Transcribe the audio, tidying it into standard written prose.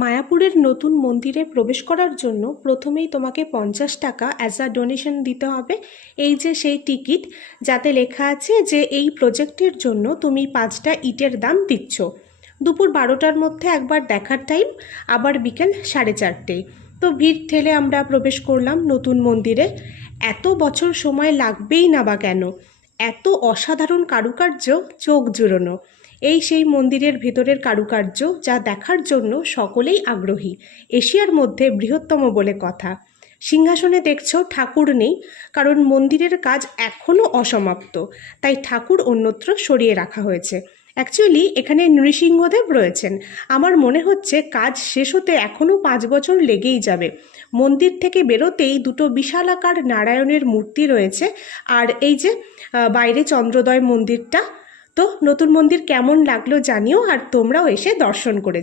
মায়াপুরের নতুন মন্দিরে প্রবেশ করার জন্য প্রথমেই তোমাকে 50 টাকা অ্যাজ আ ডোনেশন দিতে হবে। এই যে সেই টিকিট, যাতে লেখা আছে যে এই প্রজেক্টের জন্য তুমি 5টা ইটের দাম দিচ্ছ। দুপুর 12টার মধ্যে একবার দেখার টাইম, আবার বিকেল 4:30। তো ভিড় ঠেলে আমরা প্রবেশ করলাম নতুন মন্দিরে। এত বছর সময় লাগবেই না বা কেন? এত অসাধারণ কারুকার্য, চোখ জুড়োনো। এই সেই মন্দিরের ভেতরের কারুকার্য, যা দেখার জন্য সকলেই আগ্রহী। এশিয়ার মধ্যে বৃহত্তম বলে কথা। সিংহাসনে দেখছো ঠাকুর নেই, কারণ মন্দিরের কাজ এখনও অসমাপ্ত, তাই ঠাকুর অন্যত্র সরিয়ে রাখা হয়েছে। অ্যাকচুয়ালি এখানে নৃসিংহদেব রয়েছেন। আমার মনে হচ্ছে কাজ শেষ হতে এখনও 5 বছর লেগেই যাবে। মন্দির থেকে বেরোতেই দুটো বিশালাকার নারায়ণের মূর্তি রয়েছে। আর এই যে বাইরে চন্দ্রোদয় মন্দিরটা। তো নতুন মন্দির কেমন লাগলো জানিও, আর তোমরাও এসে দর্শন করে যাও।